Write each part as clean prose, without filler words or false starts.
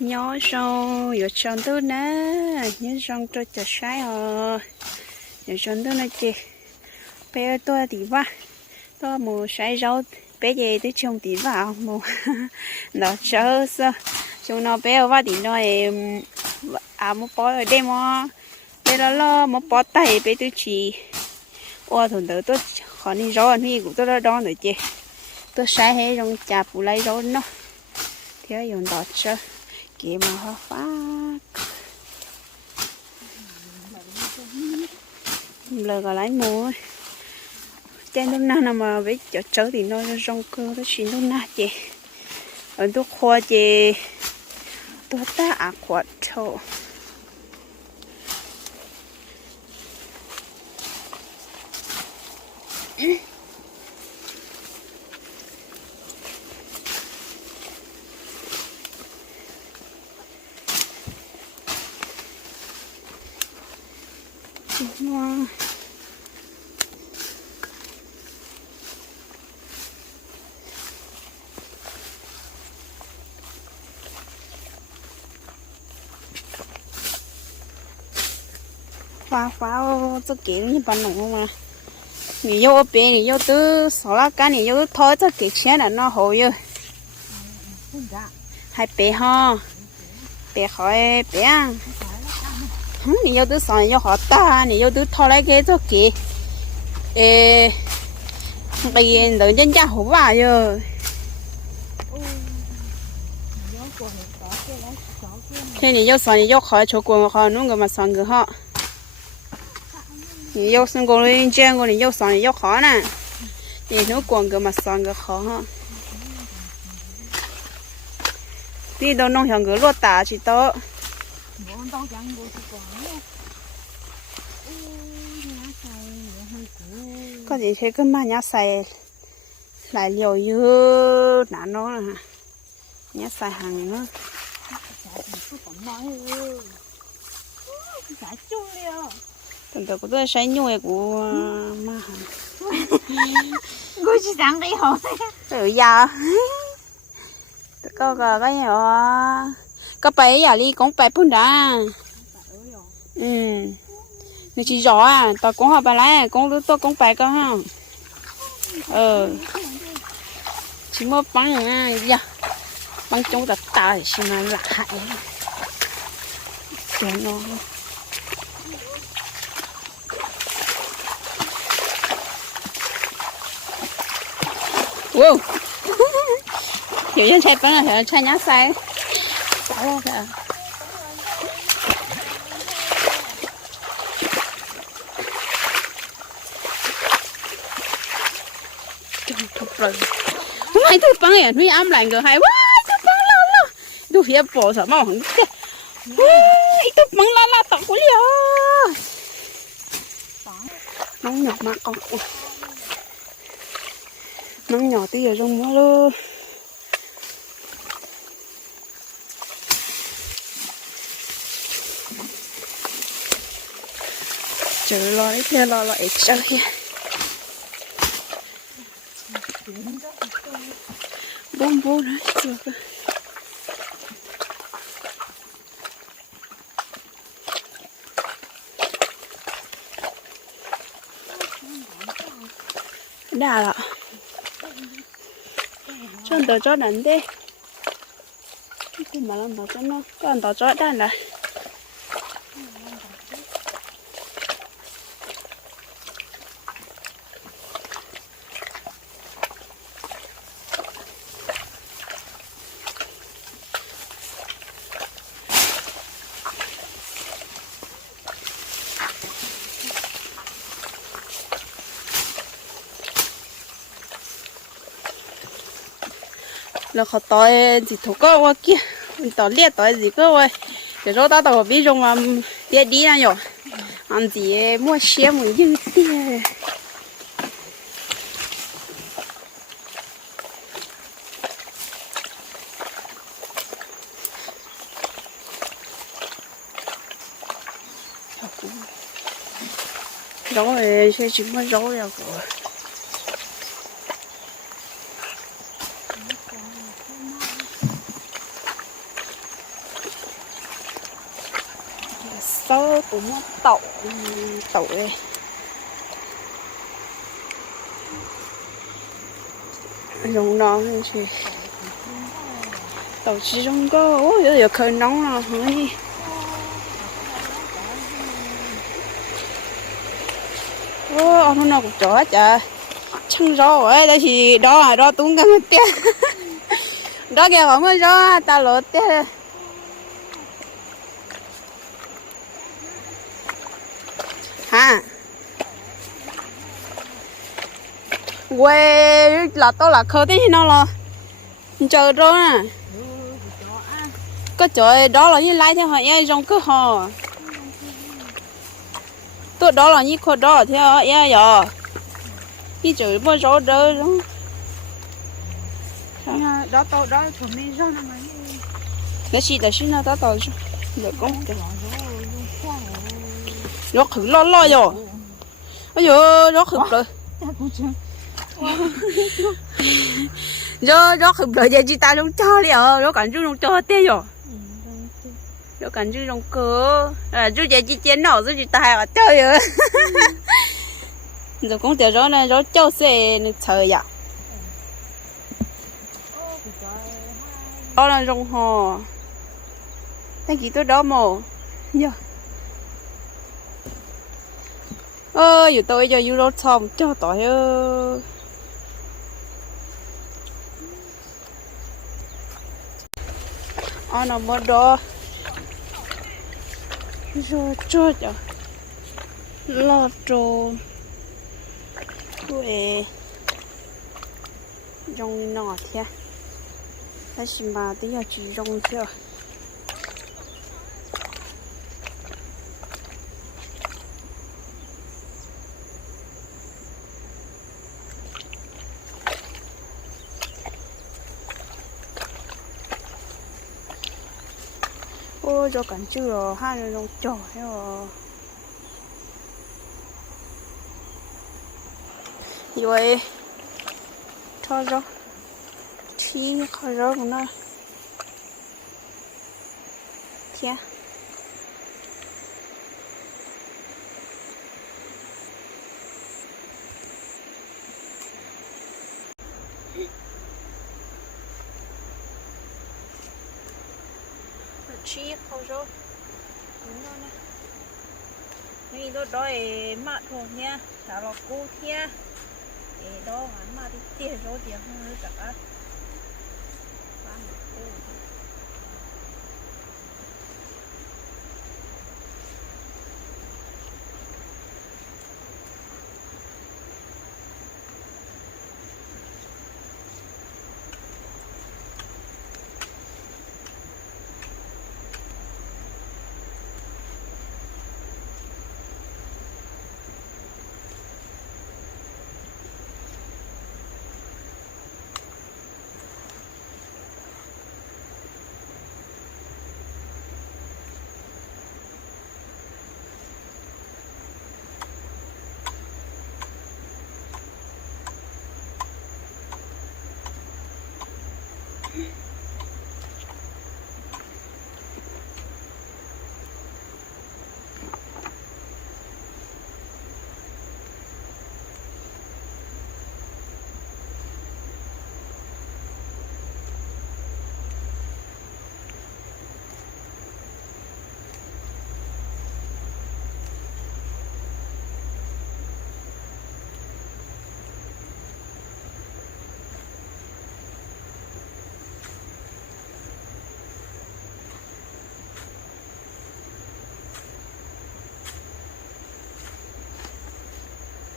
nhớ rau giờ chọn tôi nè nhớ rau tôi chặt sai rồi giờ chọn tôi là chị bé tôi thì va tôi mua sai rau bé về tôi trồng thì vào mua nó chơi sao chúng nó bé va thì nó mua bò ở đây mà bé đó lo mua bò tay bé tôi chỉ ô thằng đó tôi khỏi đi rau anh huy cũng tôi đã đón rồi chị tôi sai hết rau chả phụ lấy rau nó thế dùng đó chơi kia mà hoa phát lời gọi lại mua trên đông na mà với chợ chợ thì nó rong cơ nó xin đông na chị ở tôi khoa chị tôi ta à quạt thô wow. Phá cho kiện như bạn nồng mà người yêu bé người yêu tứ số lá cá người yêu thôi cho kiện钱là nó hậu yêu hai bé ha bé khỏi bé người yêu tứ số người yêu họ ta người yêu tứ thôi lấy cái cho kiện bây giờ đừng chân cha hổ vào rồi thế người yêu số người yêu khỏi chỗ quần họ nó người mà số người họ你要生过人见过你要上要好呢，你那光个嘛上个好哈，你都弄上个落大去到。có gì thế cứ mà nhá xài lại liều như nã nó là nhá xài hàng nữa. Tụi tôi cũng sẽ nuôi của mà hàng. Cô chỉ sáng đây hả? Tự giờ. Có cái gì đó. Có bảy giờ đi cũng bảy phút đã. Nếu chỉ rõ à, tao cũng học bài lại, cũng tôi cũng bảy cơ ha. Chỉ mua băng à, giờ. Băng chúng ta tạo thì xin là hại. Kiểu nó. Wow. Hiểu nhân chạy bắn là chạy nhá sai. Đó kìa. Trời rồi. Hôm nay tôi bắn này, tôi ám lạnh rồi hay quá, tôi bắn lâu. Tôi phía bộ sợ mau hẳn kìa. Tôi bắn la tỏ của liều. Nóng nhỏ mà con. Nóng nhỏ tí ở trong mưa luôn. Chờ lo đấy theo lo lại chơi. Bố nó chưa cơ. Đà lạ. Chân tớ cho đánh đi. Cái mà làm tớ cho nó. Còn tớ cho đánh này. Là khó tỏi gì thủ cơ qua kia mình tỏi liệt tỏi gì cơ vậy để rồi tao tao biết dùng mà đi đi nào nhở ăn gì mua xe mua dư tiền rồi sẽ chỉ mua rau rồi sơ cũng tậu tậu đây dùng nó thì tàu chỉ trong có ôi giờ khơi nóng là hơi ô ông nó cũng chó chả chăng rõ ấy đây thì đó đó tung cái tiền đó kìa không có rõ ta lột tiền hả quê là tôi là khơi thế nào lo chờ đó nè có chỗ đó là như lái theo họ ấy trong cứ họ tôi đó là như khơi đó là theo ấy giờ như chỗ bao giờ đó đó tao đó của mình ra nó mà để xin nó tao chứ giờ con nó khử lo rồi ôi giờ nó khử rồi nó khử rồi giờ chị ta không cho đi nó cảnh chú không cho thế rồi nó cảnh chú không cơ chú giờ chị chén nọ chú chị ta ở chơi rồi rồi cũng tiểu rồi này rồi châu xe chờ vậy đó là rong hồ thấy gì tôi đó mồ nhờ giờ tôi giờ euro xong cho tỏi ơi nó mất đó rồi cho cho lo trộn quê rong nọ thế ta chỉ mà tí giờ chỉ rong chưa ôi cho cảnh chưa rồi hai người rong trò rồi rồi cho rồi chi khỏi rồi cũng nó thế chi khỏi rồi đúng rồi nèนี่ตัวดอยมาทงเนี่ยสาวกูเที่ยดอยหันมาที่เตี้ยโรเดียวรู้จักอ่ะบ้านกู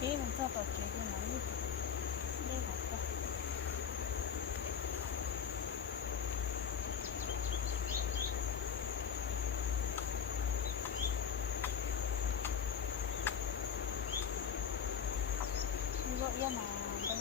chế mình cho vào chế cái món đi đây là sao gọi ra mà đây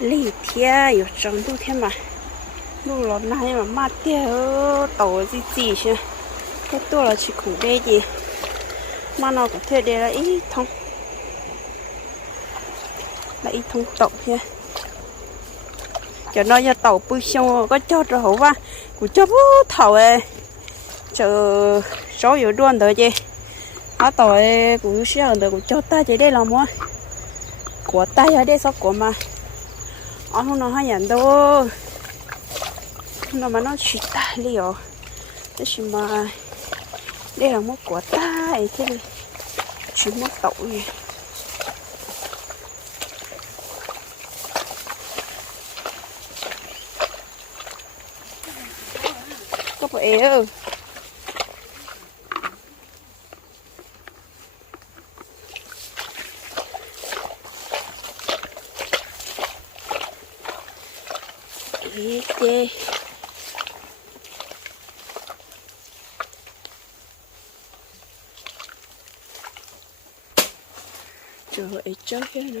lì thia ở trong tu thêm mà lúc lọt này mà mát thia tàu gì chứ cái tua là chỉ khủng bê gì mà nó có thể để là ít thông tàu nha cho nó cho tàu bơi xong có cho rồi hổ va của cho bố thầu ấy chờ số yếu đoan tới chứ ở tàu ấy của xe ở đây của cho ta chỉ đây làm mua của ta ở đây sao của mà ở không nó hay nhận đâu nó mà nó chỉ ta liều thế chỉ mà đây là một của ta ấy thế này chỉ một tàu gì có phải ơ chê trời ơi chết nữa